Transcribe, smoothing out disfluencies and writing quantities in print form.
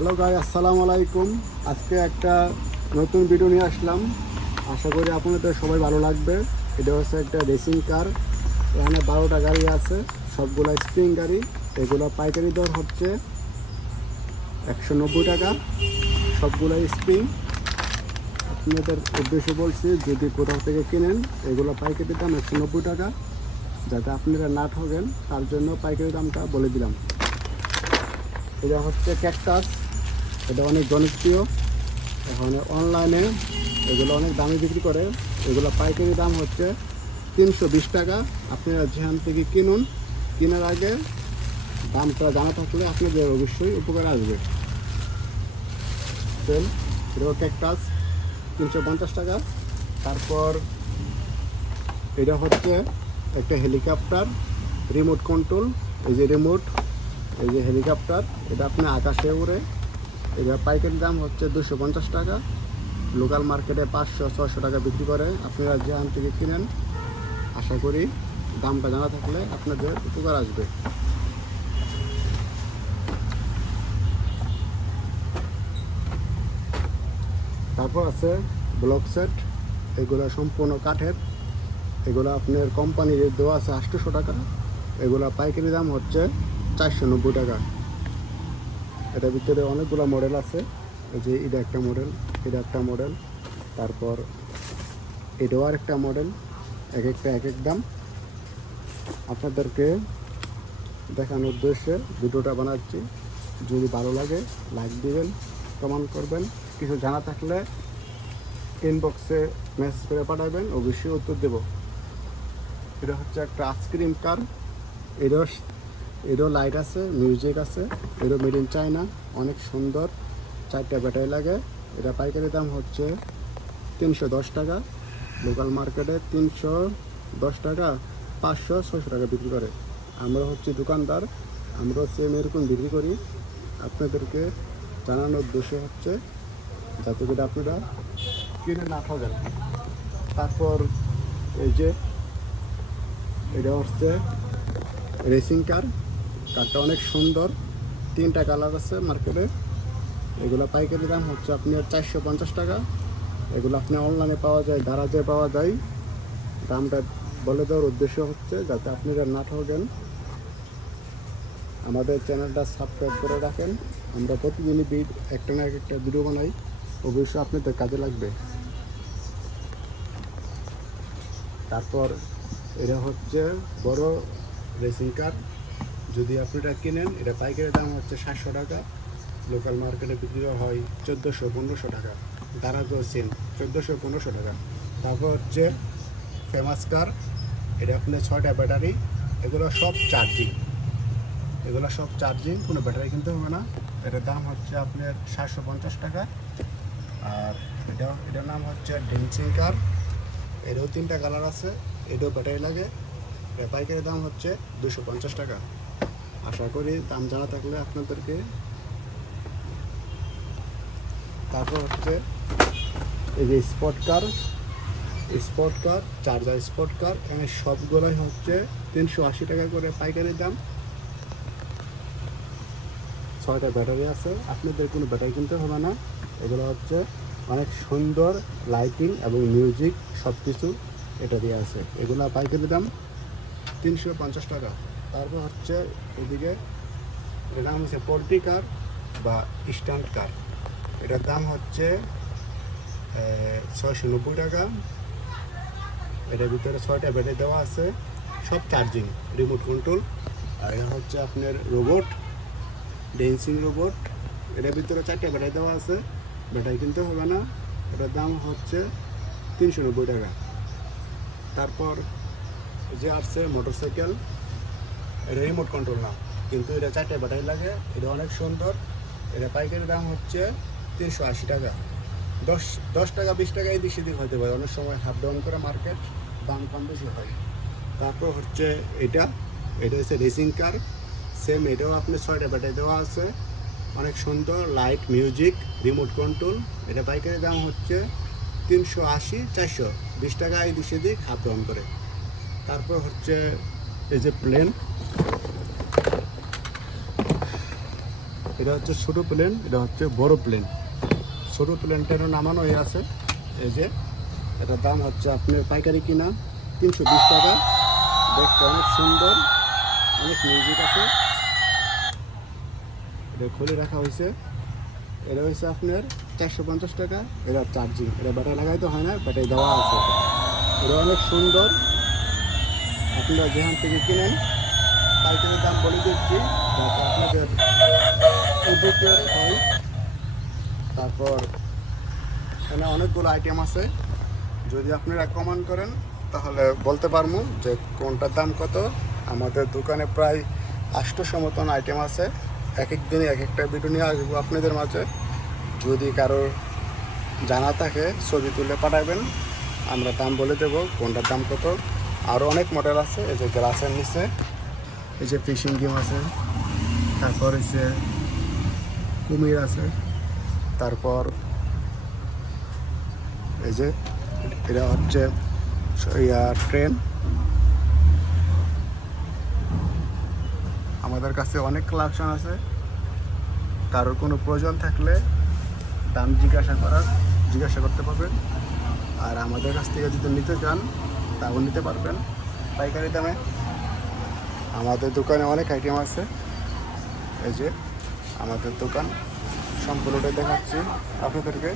Hello guy, আসসালামু আলাইকুম। আজকে একটা নতুন ভিডিও নিয়ে আসলাম। আশা করি আপনাদের সবাই ভালো লাগবে। এটা হচ্ছে একটা রেসিং কার। এখানে 12টা গাড়ি আছে, সবগুলো স্প্রিং গাড়ি। এগুলো পাইকারি দর হচ্ছে 190 টাকা, সবগুলো স্প্রিং। আপনাদের উদ্দেশ্যে বলছি, যদি কোথাও থেকে কিনেন এগুলো পাইকারি দাম 190 টাকা। যাতে আপনারা না ঠকেন তার জন্য পাইকারি দামটা বলে দিলাম। এটা হচ্ছে ক্যাকটাস। এটা অনেক জনপ্রিয়। এখন অনলাইনে এগুলো অনেক দামে বিক্রি করে। এগুলো পাইকারি দাম হচ্ছে 320 টাকা। আপনারা যেখান থেকে কিনুন, কেনার আগে দামটা জানা থাকলে আপনাদের অবশ্যই উপকার আসবে। দেন এটা ক্যাকটাস 350 টাকা। তারপর এটা হচ্ছে একটা হেলিকপ্টার, রিমোট কন্ট্রোল। এই যে রিমোট, এই যে হেলিকপ্টার, এটা আপনি আকাশে উড়ে। এটা পাইকারি দাম হচ্ছে 250 টাকা। লোকাল মার্কেটে 500-600 টাকা বিক্রি করে। আপনারা যেখান থেকে কিনেন, আশা করি দামটা জানা থাকলে আপনাদের উপকার আসবে। তারপর আছে ব্লক সেট। এগুলো সম্পূর্ণ কাঠের। এগুলো আপনার কোম্পানির দেওয়া আছে 800 টাকা। এগুলো পাইকারি দাম হচ্ছে 490 টাকা। এটার ভিতরে অনেকগুলো মডেল আছে। এই যে এটা একটা মডেল, এটা একটা মডেল, তারপর এটাও আর একটা মডেল। এক একটা এক এক দাম। আপনাদেরকে দেখানোর উদ্দেশ্যে ভিডিওটা বানাচ্ছি। যদি ভালো লাগে লাইক দিবেন, কমেন্ট করবেন। কিছু জানা থাকলে ইনবক্সে মেসেজ করে পাঠাবেন, অবশ্যই উত্তর দেব। এটা হচ্ছে একটা আইসক্রিম কার। এরও লাইট আছে, মিউজিক আছে। এরও মেড ইন চায়না, অনেক সুন্দর। 4টা ব্যাটারি লাগে। এটা পাইকারি দাম হচ্ছে 310 টাকা। লোকাল মার্কেটে 310 টাকা, 500-600 টাকা বিক্রি করে। আমরা হচ্ছে দোকানদার, আমরা সেম এরকম বিক্রি করি। আপনাদেরকে জানানোর উদ্দেশ্য হচ্ছে যাতে করে আপনারা কিনে না ঠকেন। তারপর এই যে এটা হচ্ছে রেসিং কার। কারটা অনেক সুন্দর। 3টা কালার আছে মার্কেটে। এগুলো পাইকারি দাম হচ্ছে আপনার 450 টাকা। এগুলো আপনি অনলাইনে পাওয়া যায়, দারাজে পাওয়া যায়। দামটা বলে দেওয়ার উদ্দেশ্য হচ্ছে যাতে আপনারা না ঠকেন। আমাদের চ্যানেলটা সাবস্ক্রাইব করে রাখেন। আমরা প্রতিদিনই একটা না একটা ভিডিও বানাই, অবশ্যই আপনাদের কাজে লাগবে। তারপর এটা হচ্ছে বড় রেসিং কার। যদি আপনারা কিনেন, এটা পাইকারি দাম হচ্ছে 700 টাকা। লোকাল মার্কেটে বিক্রি হয় 1400-1500 টাকা। দারাজও সেম 1400-1500 টাকা। তারপর হচ্ছে ফেমাস কার। এটা আপনার 6টা ব্যাটারি। এগুলো সব চার্জিং, কোনো ব্যাটারি কিনতে হবে না। এটার দাম হচ্ছে আপনার 750 টাকা। আর এটার নাম হচ্ছে ডেন্সিং কার। এরও 3টা কালার আছে। এটাও ব্যাটারি লাগে। এর পাইকারি দাম হচ্ছে 250 টাকা। আশা করি দাম জানা থাকলে আপনাদেরকে। তারপর হচ্ছে এই যে স্পট কার, চার্জার স্পট কার। এখানে সবগুলোই হচ্ছে 380 টাকা করে পাইকারি দাম। 6টা ব্যাটারি আছে। আপনাদের কোনো ব্যাটারি কিনতে হবে না। এগুলো হচ্ছে অনেক সুন্দর লাইটিং এবং মিউজিক সব কিছু এটা দিয়ে আছে। এগুলো পাইকারি দাম 350 টাকা। তারপর হচ্ছে এদিকে এটার নাম হচ্ছে পোল্ট্রি কার বা স্ট্যান্ড কার। এটার দাম হচ্ছে 690 টাকা। এটার ভিতরে 6টা ব্যাটারি দেওয়া আছে, সব চার্জিং, রিমোট কন্ট্রোল। আর এটা হচ্ছে আপনার রোবট, ডেন্সিং রোবট। এটার ভিতরে 4টা ব্যাটারি দেওয়া আছে, ব্যাটারি কিনতে হবে না। এটার দাম হচ্ছে 390 টাকা। তারপর যে আসছে মোটরসাইকেল। এটা রিমোট কন্ট্রোল না, কিন্তু এটা 4টা ব্যাটারি লাগে। এটা অনেক সুন্দর। এটা পাইকারি দাম হচ্ছে 380 টাকা। 10 টাকা 20 টাকা এদিক সেদিক হতে পারে, অনেক সময় হাফ ডাউন করে মার্কেট, দাম কম বেশি হয়। তারপর হচ্ছে এটা হচ্ছে রেসিং কার। সেম এটাও আপনি 6টা ব্যাটারি দেওয়া আছে, অনেক সুন্দর, লাইট, মিউজিক, রিমোট কন্ট্রোল। এটা পাইকারি দাম হচ্ছে 380-420 টাকা এদিক সেদিক হাফ ডাউন করে। তারপর হচ্ছে এই যে প্লেন। এটা হচ্ছে ছোটো প্লেন, এটা হচ্ছে বড় প্লেন। ছোটো প্লেনটারও নামানো হয়ে আছে। এই যে এটার দাম হচ্ছে আপনার পাইকারি কিনা 320 টাকা। দেখতে অনেক সুন্দর, অনেক মিউজিক আছে। এটা খুলে রাখা হয়েছে। এটা হচ্ছে আপনার 450 টাকা। এটা চার্জিং, এটা ব্যাটারি লাগাইতে হয় না, ব্যাটারি দেওয়া আছে। এটা অনেক সুন্দর। আপনারা যেখান থেকে কিনেন পাইকারি দাম বলে দিচ্ছি, যাতে আপনাদের উপকার হয়। তারপর এখানে অনেকগুলো আইটেম আছে। যদি আপনারা কমেন্ট করেন তাহলে বলতে পারবো যে কোনটার দাম কত। আমাদের দোকানে প্রায় 800 মতন আইটেম আছে। এক এক দিনে এক একটা ভিডিও নিয়ে আসবো আপনাদের মাঝে। যদি কারো জানা থাকে ছবি তুলে পাঠাবেন, আমরা দাম বলে দেবো কোনটার দাম কত। আরও অনেক মডেল আছে। এই যে গ্লাসের নিচে এই যে ফিশিং গেম আছে, তারপর হচ্ছে কুমির আছে, তারপর এই যে এটা হচ্ছে ট্রেন। আমাদের কাছে অনেক কালেকশন আছে। কারোর কোনো প্রয়োজন থাকলে দাম জিজ্ঞাসা করতে পারবেন। আর আমাদের কাছ থেকে যদি নিতে চান তাও নিতে পারবেন পাইকারি দামে। আমাদের দোকানে অনেক আইটেম আছে। এই যে আমাদের দোকান সম্পূর্ণটাই দেখাচ্ছি আপনাদেরকে।